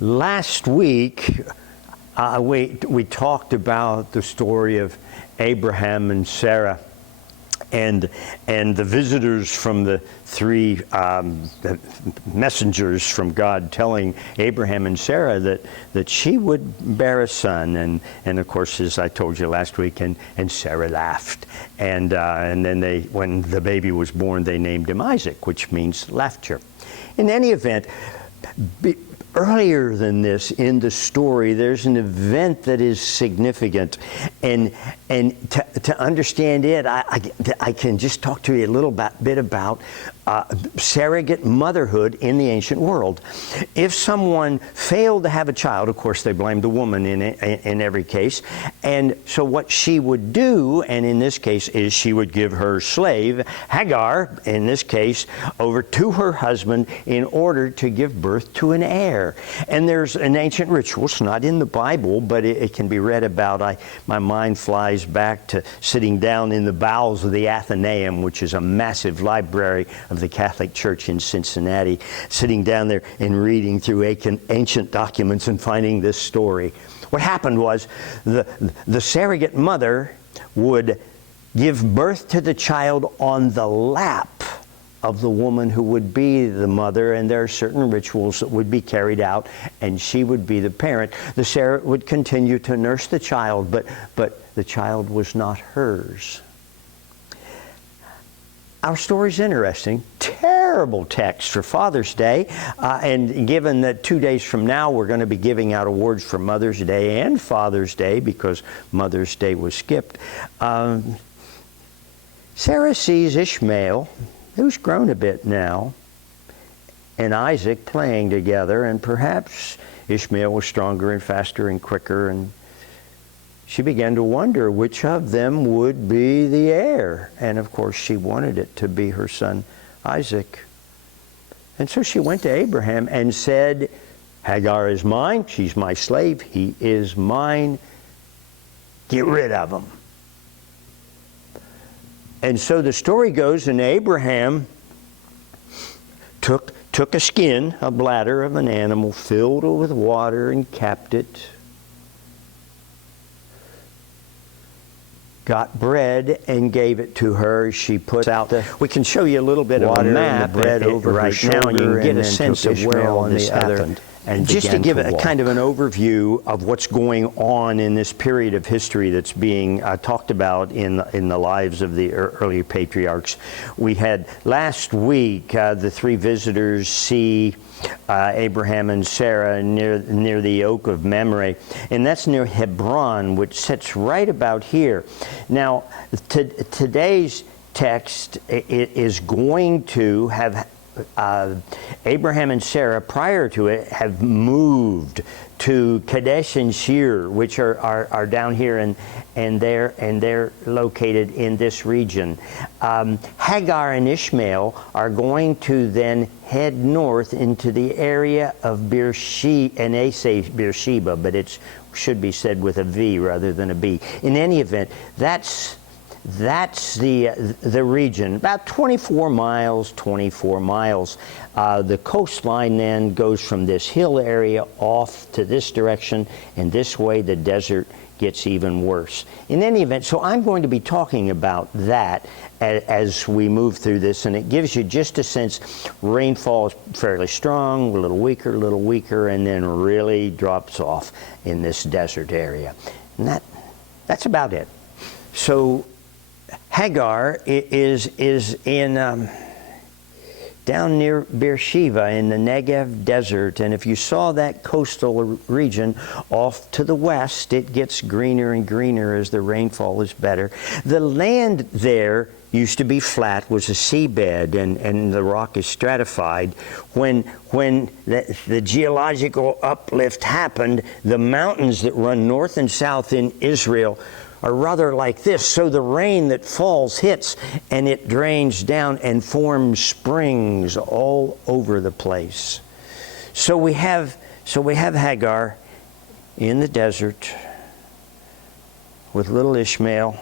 Last week, we talked about the story of Abraham and Sarah, and the visitors from the three the messengers from God telling Abraham and Sarah that she would bear a son, and of course, as I told you last week, and Sarah laughed, and then when the baby was born, they named him Isaac, which means laughter. In any event, earlier than this in the story, there's an event that is significant, and to understand it, I can just talk to you a little bit about surrogate motherhood in the ancient world. If someone failed to have a child, of course they blamed the woman in every case, and so what she would do, and in this case, is she would give her slave, Hagar, in this case, over to her husband in order to give birth to an heir. And there's an ancient ritual, it's not in the Bible, but it can be read about. My mind flies back to sitting down in the bowels of the Athenaeum, which is a massive library of the Catholic Church in Cincinnati, sitting down there and reading through ancient documents and finding this story. What happened was the surrogate mother would give birth to the child on the lap of the woman who would be the mother, and there are certain rituals that would be carried out, and she would be the parent. The Sarah would continue to nurse the child, but the child was not hers. Our story's interesting. Terrible text for Father's Day, and given that 2 days from now we're going to be giving out awards for Mother's Day and Father's Day because Mother's Day was skipped, Sarah sees Ishmael, who's grown a bit now, and Isaac playing together, and perhaps Ishmael was stronger and faster and quicker, and she began to wonder which of them would be the heir. And of course she wanted it to be her son Isaac. And so she went to Abraham and said, Hagar is mine, she's my slave, he is mine, get rid of him. And so the story goes, and Abraham took a skin, a bladder of an animal, filled it with water and capped it, got bread and gave it to her. She put out we can show you a little bit of a map bread over right now, and you can get a sense of where all this happened. And just to give a kind of an overview of what's going on in this period of history that's being talked about in the lives of the early patriarchs, we had last week the three visitors see Abraham and Sarah near the Oak of Mamre, and that's near Hebron, which sits right about here. Now, today's text is going to have Abraham and Sarah, prior to it, have moved to Kadesh and Shur, which are down here, and they're located in this region. Hagar and Ishmael are going to then head north into the area of Beersheba, and they say Beersheba, but it should be said with a V rather than a B. In any event, that's the region, about 24 miles. The coastline then goes from this hill area off to this direction, and this way the desert gets even worse. In any event, so I'm going to be talking about that as we move through this, and it gives you just a sense. Rainfall is fairly strong, a little weaker, and then really drops off in this desert area. And that's about it. So Hagar is in down near Beersheba in the Negev desert, and if you saw that coastal region off to the west, it gets greener and greener as the rainfall is better. The land there used to be flat, was a seabed, and the rock is stratified. When the geological uplift happened, the mountains that run north and south in Israel are rather like this. So the rain that falls hits and it drains down and forms springs all over the place. So we have Hagar in the desert with little Ishmael,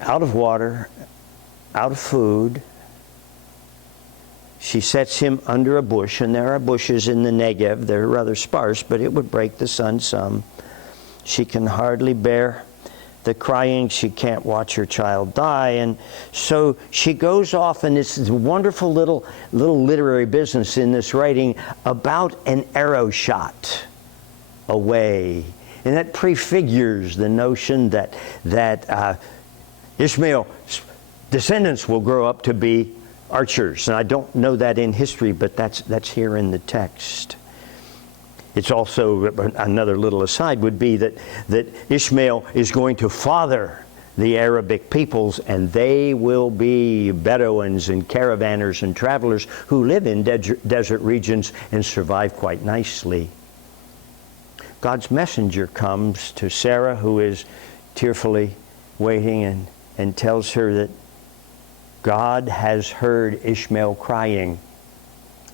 out of water, out of food, She sets him under a bush, and there are bushes in the Negev. They're rather sparse, but it would break the sun some. She can hardly bear the crying. She can't watch her child die. And so she goes off, and it's a wonderful little literary business in this writing about an arrow shot away. And that prefigures the notion that Ishmael's descendants will grow up to be archers. And I don't know that in history, but that's here in the text. It's also, another little aside would be that Ishmael is going to father the Arabic peoples, and they will be Bedouins and caravanners and travelers who live in desert regions and survive quite nicely. God's messenger comes to Sarah, who is tearfully waiting, and tells her that God has heard Ishmael crying.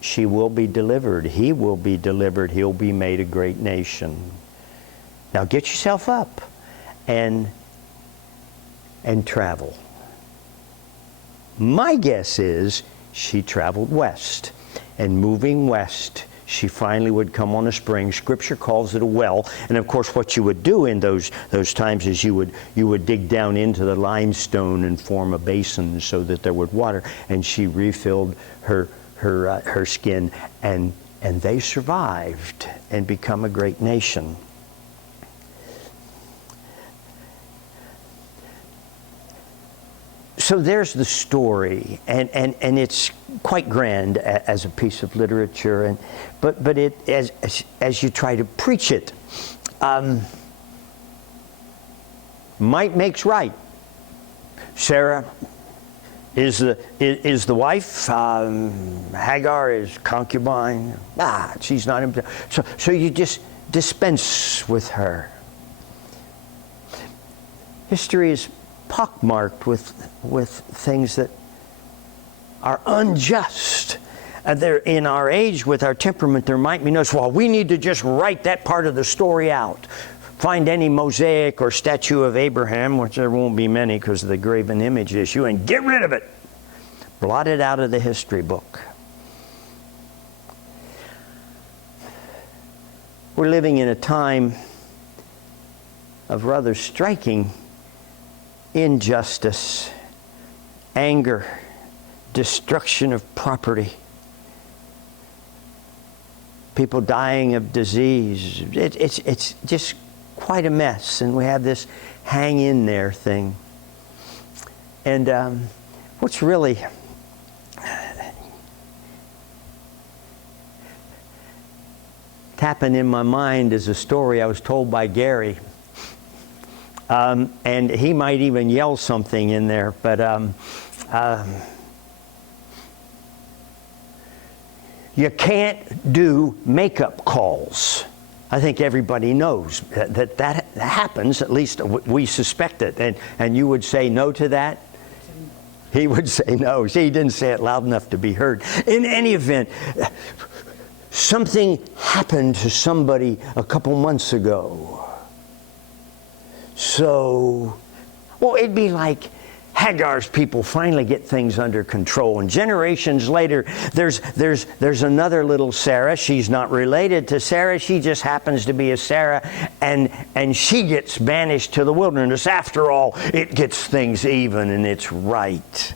She will be delivered. He will be delivered. He'll be made a great nation. Now get yourself up and travel. My guess is she traveled west, and moving west, she finally would come on a spring. Scripture calls it a well. And of course, what you would do in those times is you would dig down into the limestone and form a basin so that there would water. And she refilled her skin, and they survived and become a great nation. So there's the story, and it's quite grand as a piece of literature, but it as you try to preach it, might makes right. Sarah is the wife. Hagar is concubine. She's not. So you just dispense with her. History is pockmarked with things that are unjust. They're in our age, with our temperament, there might be no, well, we need to just write that part of the story out. Find any mosaic or statue of Abraham, which there won't be many because of the graven image issue, and get rid of it. Blot it out of the history book. We're living in a time of rather striking injustice, anger, destruction of property, people dying of disease. It's just quite a mess, and we have this hang in there thing. And what's really tapping in my mind is a story I was told by Gary. And he might even yell something in there, but you can't do makeup calls. I think everybody knows that happens, at least we suspect it. And you would say no to that? He would say no. See, he didn't say it loud enough to be heard. In any event, something happened to somebody a couple months ago. So, well, it'd be like Hagar's people finally get things under control, and generations later, there's another little Sarah. She's not related to Sarah. She just happens to be a Sarah, and she gets banished to the wilderness. After all, it gets things even, and it's right.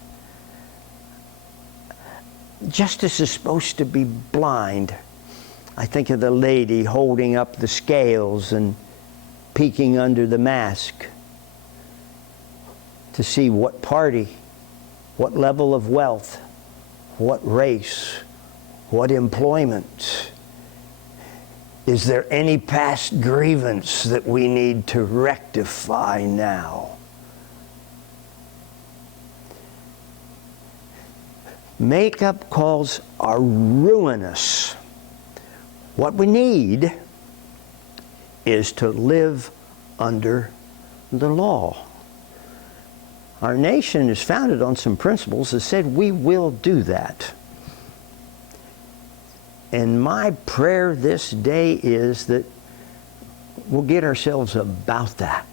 Justice is supposed to be blind. I think of the lady holding up the scales and peeking under the mask to see what party, what level of wealth, what race, what employment. Is there any past grievance that we need to rectify now? Makeup calls are ruinous. What we need is to live under the law. Our nation is founded on some principles that said we will do that. And my prayer this day is that we'll get ourselves about that.